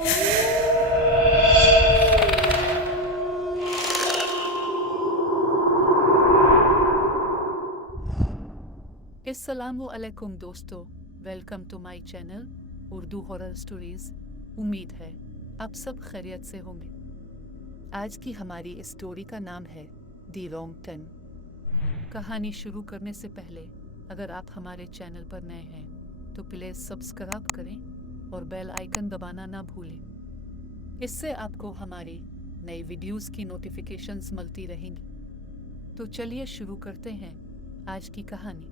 अस्सलामु अलैकुम दोस्तों, welcome to my channel Urdu horror stories. उम्मीद है आप सब खैरियत से होंगे। आज की हमारी इस स्टोरी का नाम है दी रॉन्ग टर्न। कहानी शुरू करने से पहले अगर आप हमारे चैनल पर नए हैं तो प्लीज़ सब्सक्राइब करें और बेल आइकन दबाना ना भूलें। इससे आपको हमारी नई वीडियोस की नोटिफिकेशंस मिलती रहेंगी। तो चलिए शुरू करते हैं आज की कहानी।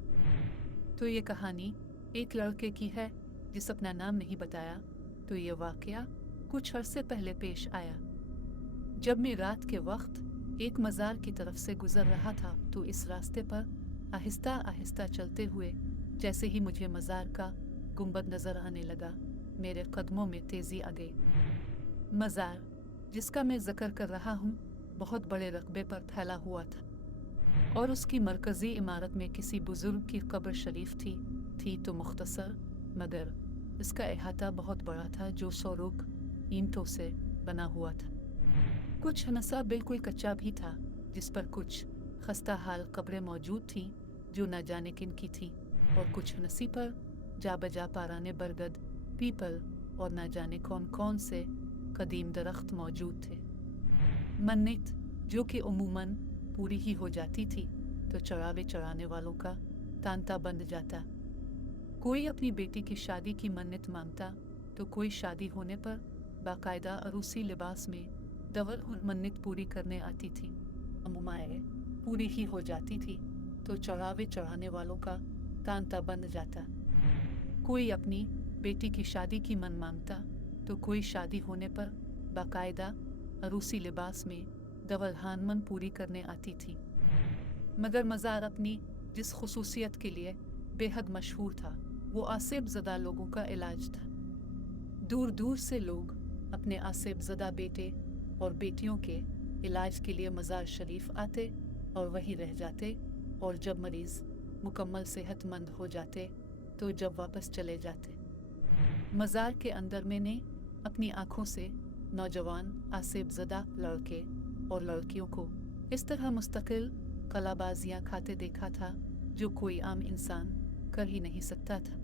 तो ये कहानी एक लड़के की है जिस अपना नाम नहीं बताया। तो ये वाकया कुछ अरसे पहले पेश आया जब मैं रात के वक्त एक मज़ार की तरफ से गुजर रहा था। तो इस रास्ते पर आहिस्ता आहिस्ता चलते हुए जैसे ही मुझे मज़ार का गुंबद नज़र आने लगा, मेरे कदमों में तेज़ी आ गई। मज़ार जिसका मैं जिक्र कर रहा हूँ बहुत बड़े रकबे पर फैला हुआ था और उसकी मरकज़ी इमारत में किसी बुज़ुर्ग की कब्र शरीफ थी तो मुख्तसर, मगर इसका अहाता बहुत बड़ा था जो सौरुख ईंटों से बना हुआ था। कुछ नसा बिल्कुल कच्चा भी था जिस पर कुछ खस्ता हाल कब्रें मौजूद थीं जो न जाने किन की थी, और कुछ नसी पर जा बजा पाराने बरगद, पीपल और न जाने कौन कौन से कदीम दरख्त मौजूद थे। मन्नत जो कि उमूमन पूरी ही हो जाती थी तो चढ़ावे चढ़ाने वालों का तांता बंध जाता। कोई अपनी बेटी की शादी की मन्नत मांगता तो कोई शादी होने पर बाकायदा अरूसी लिबास में दवर उन मन्नत पूरी करने आती थी। अमुमाए पूरी ही हो जाती थी तो चढ़ावे चढ़ाने वालों का तांता बंध जाता। कोई अपनी बेटी की शादी की मन मांगता तो कोई शादी होने पर बाकायदा अरूसी लिबास में दवर हानमन पूरी करने आती थी। मगर मज़ार अपनी जिस खुसूसियत के लिए बेहद मशहूर था वो आसिब ज़दा लोगों का इलाज था। दूर दूर से लोग अपने आसिब ज़दा बेटे और बेटियों के इलाज के लिए मज़ार शरीफ आते और वहीं रह जाते, और जब मरीज़ मुकम्मल सेहतमंद हो जाते तो जब वापस चले जाते। मज़ार के अंदर मैंने अपनी आँखों से नौजवान आसिब ज़दा लड़के और लड़कियों को इस तरह मुस्तकिल कलाबाजियाँ खाते देखा था जो कोई आम इंसान कर ही नहीं सकता था।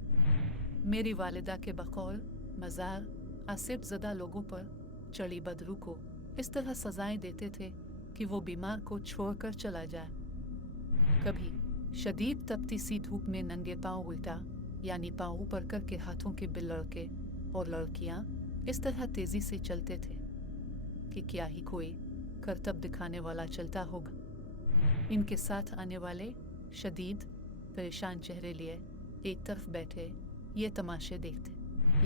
मेरी वालिदा के बकौल मज़ार आसिब ज़दा लोगों पर चढ़ी बदरू को इस तरह सजाएं देते थे कि वो बीमार को छोड़कर चला जाए। कभी शदीद तपती सी धूप में नंगे पाँव उल्टा यानी पाँव ऊपर करके हाथों के बिल लड़के और लड़कियाँ इस तरह तेज़ी से चलते थे कि क्या ही कोई करतब दिखाने वाला चलता होगा। इनके साथ आने वाले शदीद परेशान चेहरे लिए एक तरफ बैठे ये तमाशे देखते,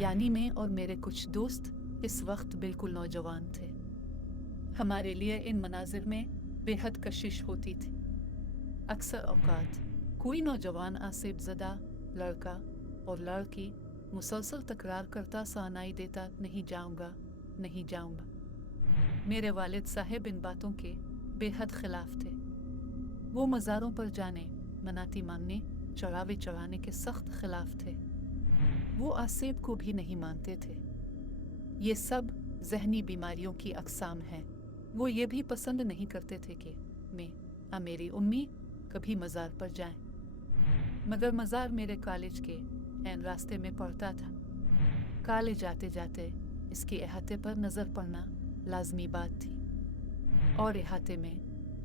यानी मैं और मेरे कुछ दोस्त इस वक्त बिल्कुल नौजवान थे। हमारे लिए इन मनाजिर में बेहद कशिश होती थी। अक्सर औकात कोई नौजवान आसिब ज़दा लड़का और लड़की मुसलसल तकरार करता सुनाई देता, नहीं जाऊंगा, नहीं जाऊंगा। मेरे वालिद साहब इन बातों के बेहद खिलाफ थे। वो मज़ारों पर जाने, मनाती मानने, चढ़ावे चढ़ाने के सख्त खिलाफ थे। वो आसिब को भी नहीं मानते थे। ये सब जहनी बीमारियों की अक़साम हैं। वो ये भी पसंद नहीं करते थे कि मैं और मेरी उम्मी कभी मज़ार पर जाएं। मगर मज़ार मेरे कॉलेज के ऐन रास्ते में पड़ता था। कॉलेज जाते जाते इसके अहाते पर नज़र पड़ना लाजमी बात थी, और अहाते में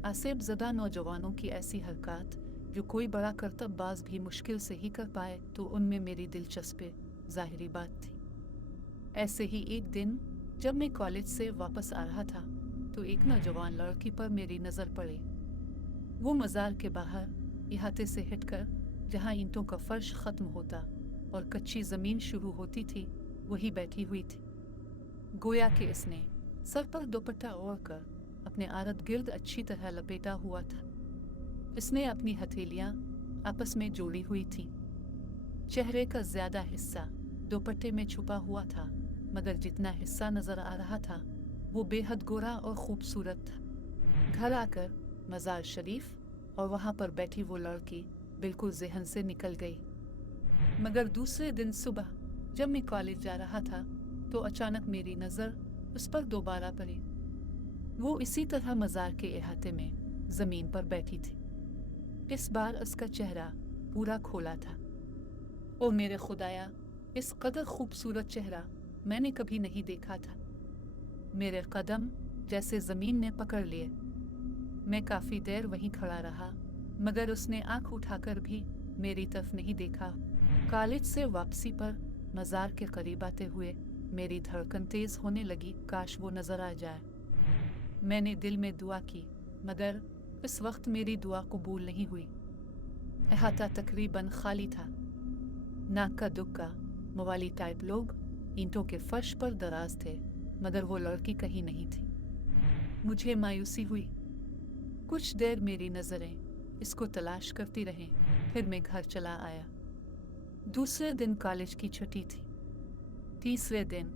आसिब ज़दा नौजवानों की ऐसी हरकत जो कोई बड़ा करतबबाज भी मुश्किल से ही कर पाए तो उनमें मेरी दिलचस्पी ज़ाहिरी बात थी। ऐसे ही एक दिन जब मैं कॉलेज से वापस आ रहा था तो एक नौजवान लड़की पर मेरी नज़र पड़ी। वो मज़ार के बाहर इहाते से हटकर जहाँ ईंटों का फर्श ख़त्म होता और कच्ची ज़मीन शुरू होती थी वही बैठी हुई थी। गोया कि इसने सर पर दुपट्टा ओढ़कर अपने आरत गिर्द अच्छी तरह लपेटा हुआ था। इसने अपनी हथेलियाँ आपस में जोड़ी हुई थी। चेहरे का ज़्यादा हिस्सा दुपट्टे में छुपा हुआ था, मगर जितना हिस्सा नज़र आ रहा था वो बेहद गोरा और खूबसूरत था। घर आकर मज़ार शरीफ और वहाँ पर बैठी वो लड़की बिल्कुल जहन से निकल गई। मगर दूसरे दिन सुबह जब मैं कॉलेज जा रहा था तो अचानक मेरी नज़र उस पर दोबारा पड़ी। वो इसी तरह मज़ार के अहाते में ज़मीन पर बैठी थी। इस बार उसका चेहरा पूरा खोला था। ओ मेरे खुदाया, इस कदर खूबसूरत चेहरा मैंने कभी नहीं देखा था। मेरे कदम जैसे ज़मीन ने पकड़ लिए। मैं काफ़ी देर वहीं खड़ा रहा, मगर उसने आंख उठाकर भी मेरी तरफ नहीं देखा। कॉलेज से वापसी पर मज़ार के करीब आते हुए मेरी धड़कन तेज़ होने लगी। काश वो नज़र आ जाए। मैंने दिल में दुआ की, मगर इस वक्त मेरी दुआ कबूल नहीं हुई। अहाता तकरीबन खाली था। नाका दुक्का मवाली टाइप लोग ईंटों के फर्श पर दराज थे, मगर वो लड़की कहीं नहीं थी। मुझे मायूसी हुई। कुछ देर मेरी नज़रें इसको तलाश करती रहें, फिर मैं घर चला आया। दूसरे दिन कॉलेज की छुट्टी थी। तीसरे दिन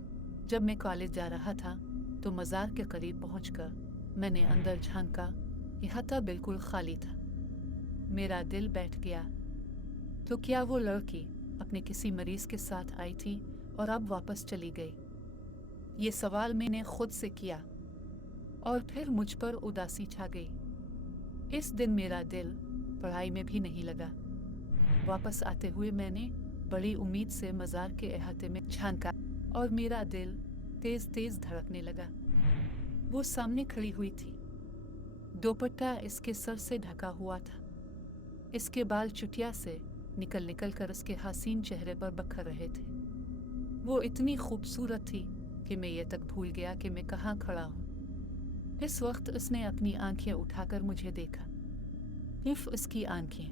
जब मैं कॉलेज जा रहा था तो मज़ार के करीब पहुंचकर मैंने अंदर झांका। अहाता बिल्कुल खाली था। मेरा दिल बैठ गया। तो क्या वो लड़की अपने किसी मरीज के साथ आई थी और अब वापस चली गई? ये सवाल मैंने खुद से किया और फिर मुझ पर उदासी छा गई। इस दिन मेरा दिल पढ़ाई में भी नहीं लगा। वापस आते हुए मैंने बड़ी उम्मीद से मज़ार के अहाते में झांका और मेरा दिल तेज तेज धड़कने लगा। वो सामने खड़ी हुई थी। दोपट्टा इसके सर से ढका हुआ था। इसके बाल चुटिया से निकल निकल कर उसके हसीन चेहरे पर बखर रहे थे। वो इतनी खूबसूरत थी कि मैं ये तक भूल गया कि मैं कहाँ खड़ा हूँ। इस वक्त उसने अपनी आंखें उठाकर मुझे देखा। सिर्फ उसकी आंखें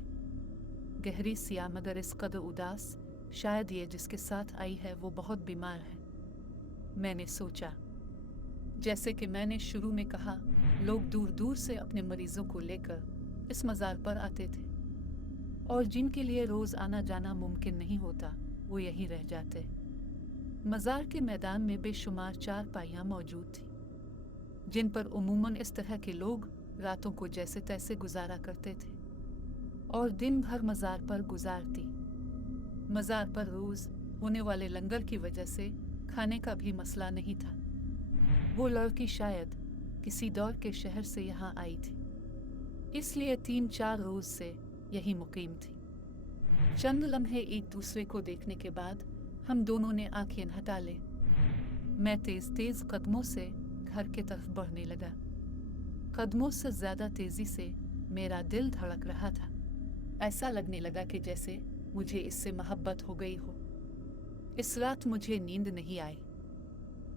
गहरी सिया मगर इस कदर उदास। शायद ये जिसके साथ आई है वो बहुत बीमार है। मैंने सोचा, जैसे कि मैंने शुरू में कहा, लोग दूर दूर से अपने मरीजों को लेकर इस मज़ार पर आते थे और जिनके लिए रोज़ आना जाना मुमकिन नहीं होता वो यहीं रह जाते। मज़ार के मैदान में बेशुमार चारपाइयाँ मौजूद थी, जिन पर उमूमन इस तरह के लोग रातों को जैसे तैसे गुजारा करते थे और दिन भर मज़ार पर गुजारती। मज़ार पर रोज़ होने वाले लंगर की वजह से खाने का भी मसला नहीं था। वो लड़की शायद किसी दौर के शहर से यहाँ आई थी, इसलिए 3-4 रोज़ से यही मुकीम थी। चंद लम्हे एक दूसरे को देखने के बाद हम दोनों ने आंखें हटा ले। मैं तेज तेज कदमों से घर की तरफ बढ़ने लगा। कदमों से ज्यादा तेजी से मेरा दिल धड़क रहा था। ऐसा लगने लगा कि जैसे मुझे इससे मोहब्बत हो गई हो। इस रात मुझे नींद नहीं आई।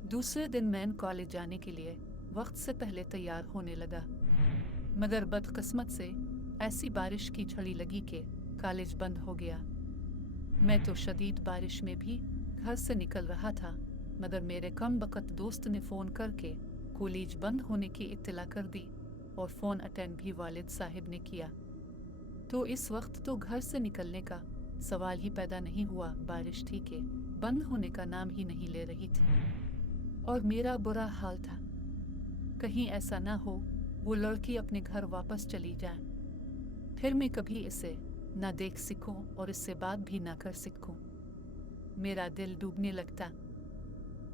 दूसरे दिन मैं कॉलेज जाने के लिए वक्त से पहले तैयार होने लगा, मगर बदकिस्मत से ऐसी बारिश की झड़ी लगी कि कॉलेज बंद हो गया। मैं तो शदीद बारिश में भी घर से निकल रहा था, मगर मेरे कम बकत दोस्त ने फ़ोन करके कॉलेज बंद होने की इत्तला कर दी और फ़ोन अटेंड भी वालिद साहिब ने किया। तो इस वक्त तो घर से निकलने का सवाल ही पैदा नहीं हुआ। बारिश थी कि बंद होने का नाम ही नहीं ले रही थी और मेरा बुरा हाल था। कहीं ऐसा ना हो वो लड़की अपने घर वापस चली जाए, फिर मैं कभी इसे ना देख सकूं और इससे बात भी ना कर सकूं। मेरा दिल डूबने लगता।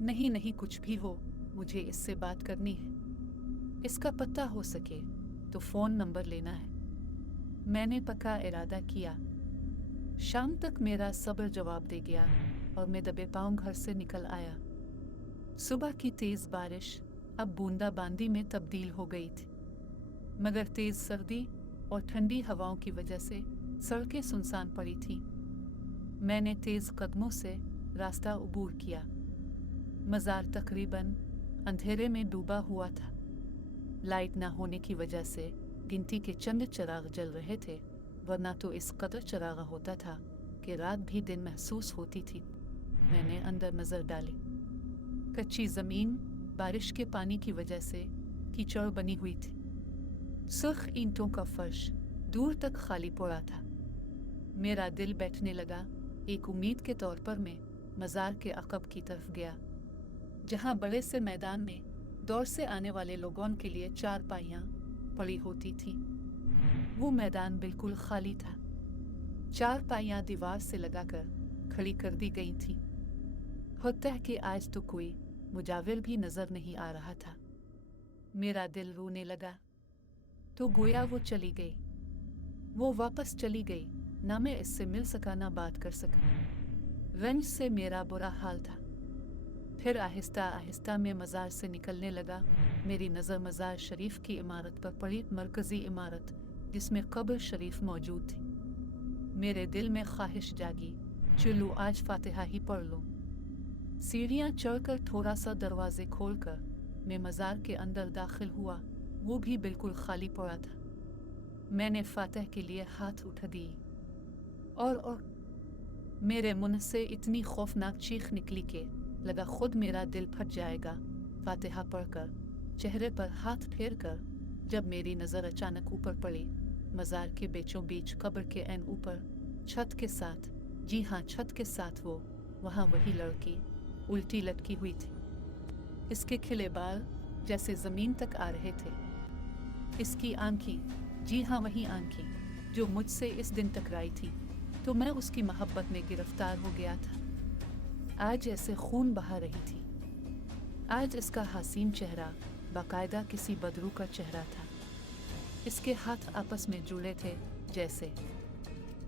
नहीं नहीं, कुछ भी हो, मुझे इससे बात करनी है। इसका पता हो सके तो फ़ोन नंबर लेना है। मैंने पक्का इरादा किया। शाम तक मेरा सब्र जवाब दे गया और मैं दबे पांव घर से निकल आया। सुबह की तेज़ बारिश अब बूंदाबांदी में तब्दील हो गई थी, मगर तेज़ सर्दी और ठंडी हवाओं की वजह से सड़कें सुनसान पड़ी थीं। मैंने तेज़ कदमों से रास्ता अबूर किया। मज़ार तकरीबन अंधेरे में डूबा हुआ था। लाइट ना होने की वजह से गिनती के चंद चिराग जल रहे थे, वरना तो इस कदर चिरागा होता था कि रात भी दिन महसूस होती थी। मैंने अंदर नज़र डाली। कच्ची ज़मीन बारिश के पानी की वजह से कीचड़ बनी हुई थी। सुर्ख ईंटों का फर्श दूर तक खाली पड़ा था। मेरा दिल बैठने लगा। एक उम्मीद के तौर पर मैं मज़ार के अक़ब की तरफ गया, जहाँ बड़े से मैदान में दौड़ से आने वाले लोगों के लिए चारपाइयाँ पड़ी होती थीं। वो मैदान बिल्कुल खाली था। चारपाइयाँ दीवार से लगाकर खड़ी कर दी गई थीं। होता है कि आज तो कोई मुजाविर भी नजर नहीं आ रहा था। मेरा दिल रोने लगा। तो गोया वो चली गई। वो वापस चली गई। ना मैं इससे मिल सका ना बात कर सका। रंज से मेरा बुरा हाल था। फिर आहिस्ता आहिस्ता मैं मज़ार से निकलने लगा। मेरी नज़र मज़ार शरीफ की इमारत पर पड़ी, मरकज़ी इमारत जिसमें कब्र शरीफ मौजूद थी। मेरे दिल में ख्वाहिश जागी, चलो आज फातिहा ही पढ़ लो। सीढ़ियाँ चढ़कर थोड़ा सा दरवाजे खोलकर मैं मज़ार के अंदर दाखिल हुआ। वो भी बिल्कुल खाली पड़ा था। मैंने फातिहा के लिए हाथ उठा दी और मेरे मुंह से इतनी खौफनाक चीख निकली कि लगा खुद मेरा दिल फट जाएगा। फातिहा पढ़कर चेहरे पर हाथ फेर कर जब मेरी नज़र अचानक ऊपर पड़ी, मज़ार के बीचों बीच कब्र के ऐन ऊपर छत के साथ, जी हाँ छत के साथ वहाँ वही लड़की उल्टी लटकी हुई थी। इसके खिले बाल जैसे ज़मीन तक आ रहे थे। इसकी आंखें, जी हाँ वही आंखें जो मुझसे इस दिन टकराई थी, तो मैं उसकी मोहब्बत में गिरफ्तार हो गया था। आज ऐसे खून बहा रही थी। आज इसका हसीन चेहरा बाकायदा किसी बदरू का चेहरा था। इसके हाथ आपस में जुड़े थे जैसे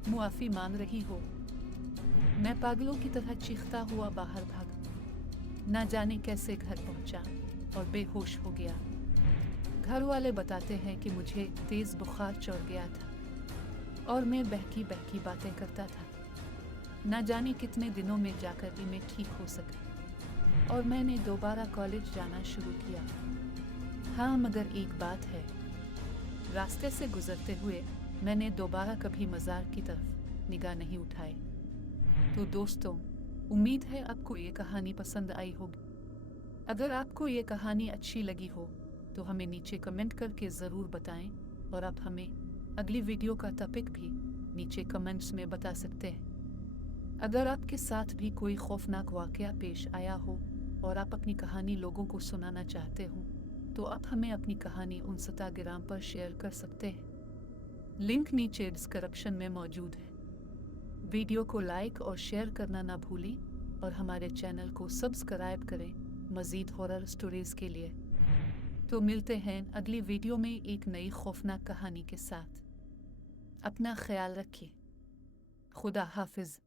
मुआफ़ी मांग रही हो। मैं पागलों की तरह चीखता हुआ बाहर भागा। ना जाने कैसे घर पहुंचा और बेहोश हो गया। घर वाले बताते हैं कि मुझे तेज़ बुखार चढ़ गया था और मैं बहकी बहकी बातें करता था। ना जाने कितने दिनों में जाकर मैं ठीक हो सका और मैंने दोबारा कॉलेज जाना शुरू किया। हाँ मगर एक बात है, रास्ते से गुजरते हुए मैंने दोबारा कभी मज़ार की तरफ निगाह नहीं उठाई। तो दोस्तों, उम्मीद है आपको ये कहानी पसंद आई होगी। अगर आपको ये कहानी अच्छी लगी हो तो हमें नीचे कमेंट करके ज़रूर बताएं और आप हमें अगली वीडियो का टॉपिक भी नीचे कमेंट्स में बता सकते हैं। अगर आपके साथ भी कोई खौफनाक वाक़या पेश आया हो और आप अपनी कहानी लोगों को सुनाना चाहते हो तो आप हमें अपनी कहानी इंस्टाग्राम पर शेयर कर सकते हैं। लिंक नीचे डिस्क्रिप्शन में मौजूद है। वीडियो को लाइक और शेयर करना ना भूलें और हमारे चैनल को सब्सक्राइब करें मज़ीद हॉरर स्टोरीज़ के लिए। तो मिलते हैं अगली वीडियो में एक नई खौफनाक कहानी के साथ। अपना ख्याल रखिए। खुदा हाफिज़।